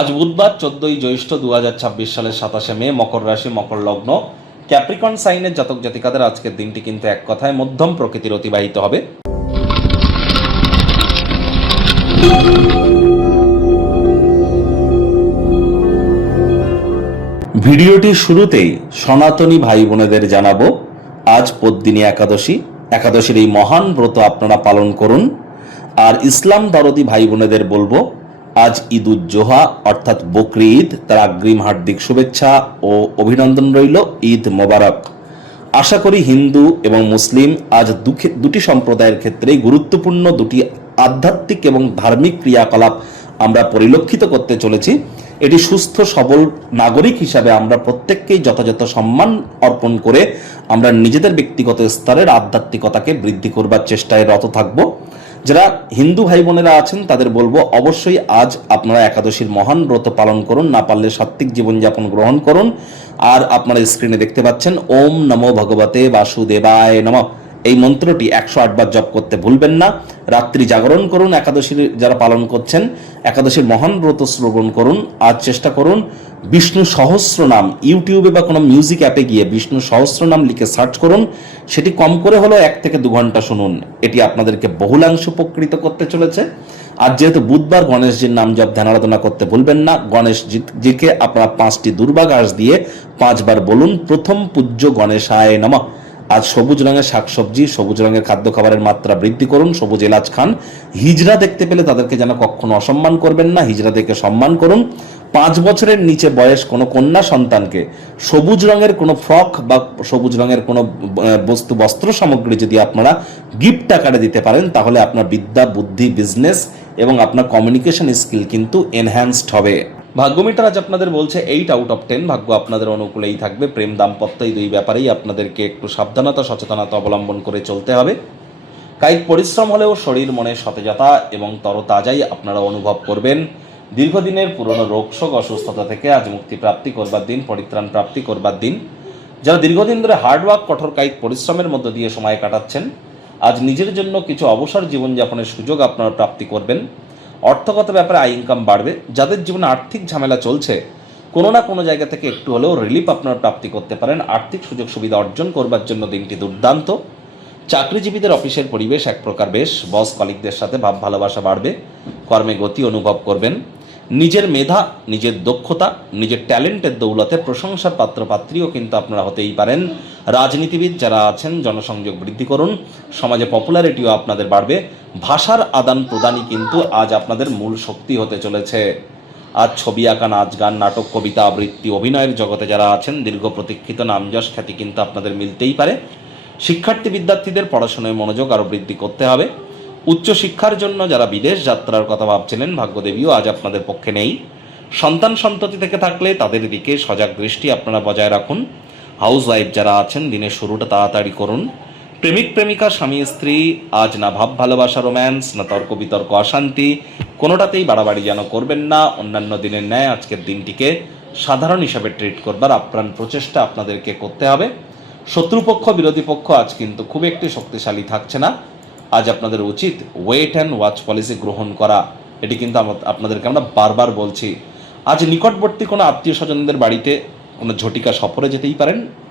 আজ বুধবার 14ই জ্যৈষ্ঠ 2026 সালের 27শে মে, মকর রাশি, মকর লগ্ন, ক্যাপ্রিকন সাইনের জাতক জাতিকাদের আজকের দিনটি কিন্তু এক কথায় মধ্যম প্রকৃতির অতিবাহিত হবে। ভিডিওটির শুরুতেই সনাতনী ভাই বোনেদের জানাবো, আজ পদ্মিনী একাদশী। একাদশীর এই মহান ব্রত আপনারা পালন করুন। আর ইসলাম দরদি ভাই বোনেদের বলবো, আজ ঈদ উজ জোহা অর্থাৎ বকরি ঈদ, তার অগ্রিম হার্দিক শুভেচ্ছা ও অভিনন্দন রইল। ঈদ মোবারক। আশা করি হিন্দু এবং মুসলিম আজ দুটি সম্প্রদায়ের ক্ষেত্রেই গুরুত্বপূর্ণ দুটি আধ্যাত্মিক এবং ধার্মিক ক্রিয়াকলাপ আমরা পরিলক্ষিত করতে চলেছি। এটি সুস্থ সবল নাগরিক হিসাবে আমরা প্রত্যেককেই যথাযথ সম্মান অর্পণ করে আমরা নিজেদের ব্যক্তিগত স্তরের আধ্যাত্মিকতাকে বৃদ্ধি করবার চেষ্টায় রত থাকব। যারা হিন্দু ভাই বোনেরা আছেন তাদের বলবো, অবশ্যই আজ আপনারা একাদশীর মহান ব্রত পালন করুন, না পারলে সাত্ত্বিক জীবনযাপন গ্রহণ করুন। আর আপনারা স্ক্রিনে দেখতে পাচ্ছেন ওম নমো ভগবতে বাসুদেবায় নমঃ, এই মন্ত্রটি 108 বার জপ করতে ভুলবেন না। রাত্রি জাগরণ করুন। একাদশীর যারা পালন করছেন, একাদশীর মহান ব্রত শ্রবণ করুন। আজ চেষ্টা করুন বিষ্ণু সহস্র নাম, ইউটিউবে বা কোনো মিউজিক অ্যাপে গিয়ে বিষ্ণু সহস্র নাম লিখে সার্চ করুন। সেটি কম করে হলেও 1 থেকে 2 ঘন্টা শুনুন। এটি আপনাদেরকে বহুলাংশ উপকৃত করতে চলেছে। আর যেহেতু বুধবার, গণেশজির নাম জপ ধ্যান আরাধনা করতে ভুলবেন না। গণেশজিকে আপনারা 5টি দুর্বা ঘাস দিয়ে 5 বার বলুন, প্রথম পূজ্য গণেশায় নমঃ। আজ সবুজ রঙের শাকসবজি, সবুজ রঙের খাদ্য খাবারের মাত্রা বৃদ্ধি করুন। সবুজ এলাচ খান। হিজড়া দেখতে পেলে তাদেরকে যেন কখনো অসম্মান করবেন না, হিজড়া দেখে সম্মান করুন। 5 বছরের নিচে বয়স কোনো কন্যা সন্তানকে সবুজ রঙের কোনো ফ্রক বা সবুজ রঙের কোনো বস্ত্র সামগ্রী যদি আপনারা গিফট আকারে দিতে পারেন, তাহলে আপনার বিদ্যা, বুদ্ধি, বিজনেস এবং আপনার কমিউনিকেশন স্কিল কিন্তু এনহ্যান্সড হবে। ভাগ্যমিটার আজ আপনাদের বলছে 8 আউট অফ 10। ভাগ্য আপনাদের অনুকূলেই থাকবে। প্রেম, দাম্পত্য, এই দুই ব্যাপারেই আপনাদেরকে একটু সাবধানতা, সচেতনতা অবলম্বন করে চলতে হবে। কায়িক পরিশ্রম হলেও শরীর মনে সতেজতা এবং তরতাজাই আপনারা অনুভব করবেন। দীর্ঘদিনের পুরনো রোগশোক, অসুস্থতা থেকে আজ মুক্তি প্রাপ্তি করবার দিন, পরিত্রাণ প্রাপ্তি করবার দিন। যারা দীর্ঘদিন ধরে হার্ডওয়ার্ক, কঠোর কায়িক পরিশ্রমের মধ্য দিয়ে সময় কাটাচ্ছেন, আজ নিজের জন্য কিছু অবসর জীবনযাপনের সুযোগ আপনারা প্রাপ্তি করবেন। অর্থগত ব্যাপারে আয় ইনকাম বাড়বে। যাদের জীবনে আর্থিক ঝামেলা চলছে, কোনো না কোনো জায়গা থেকে একটু হলেও রিলিফ আপনারা প্রাপ্তি করতে পারেন। আর্থিক সুযোগ সুবিধা অর্জন করবার জন্য দিনটি দুর্দান্ত। চাকরিজীবীদের অফিসের পরিবেশ এক প্রকার বেশ। বস কলিগদের সাথে ভাব ভালোবাসা বাড়বে। কর্মে গতি অনুভব করবেন। নিজের মেধা, নিজের দক্ষতা, নিজের ট্যালেন্টের দৌলতে প্রশংসার পাত্রপাত্রীও কিন্তু আপনারা হতেই পারেন। রাজনীতিবিদ যারা আছেন, জনসংযোগ বৃদ্ধি করুন। সমাজে পপুলারিটিও আপনাদের বাড়বে। ভাষার আদান প্রদানই কিন্তু আজ আপনাদের মূল শক্তি হতে চলেছে। আজ ছবি আঁকা, নাচ গান, নাটক, কবিতা আবৃত্তি, অভিনয়ের জগতে যারা আছেন, দীর্ঘ প্রতীক্ষিত নামযশ খ্যাতি কিন্তু আপনাদের মিলতেই পারে। শিক্ষার্থী বিদ্যার্থীদের পড়াশোনায় মনোযোগ আরও বৃদ্ধি করতে হবে। উচ্চশিক্ষার জন্য যারা বিদেশ যাত্রার কথা ভাবছিলেন, ভাগ্যদেবীও আজ আপনাদের পক্ষে নেই। সন্তান সন্ততি থেকে থাকলে তাদের দিকে সজাগ দৃষ্টি আপনারা বজায় রাখুন। হাউস ওয়াইফ যারা আছেন, দিনের শুরুটা তাড়াতাড়ি করুন। প্রেমিক প্রেমিকা, স্বামী স্ত্রী আজ না ভাব ভালোবাসা, রোম্যান্স, না তর্ক বিতর্ক, অশান্তি, কোনোটাতেই বাড়াবাড়ি যেন করবেন না। অন্যান্য দিনের ন্যায় আজকের দিনটিকে সাধারণ হিসাবে ট্রিট করবার আপ্রাণ প্রচেষ্টা আপনাদেরকে করতে হবে। শত্রুপক্ষ, বিরোধী পক্ষ আজ কিন্তু খুব একটি শক্তিশালী থাকছে না। আজ আপনাদের উচিত ওয়েট অ্যান্ড ওয়াচ পলিসি গ্রহণ করা। এটি কিন্তু আপনাদেরকে আমরা বারবার বলছি। আজ নিকটবর্তী কোনো আত্মীয় স্বজনদের বাড়িতে কোনো ঝটিকা সফরে যেতেই পারেন।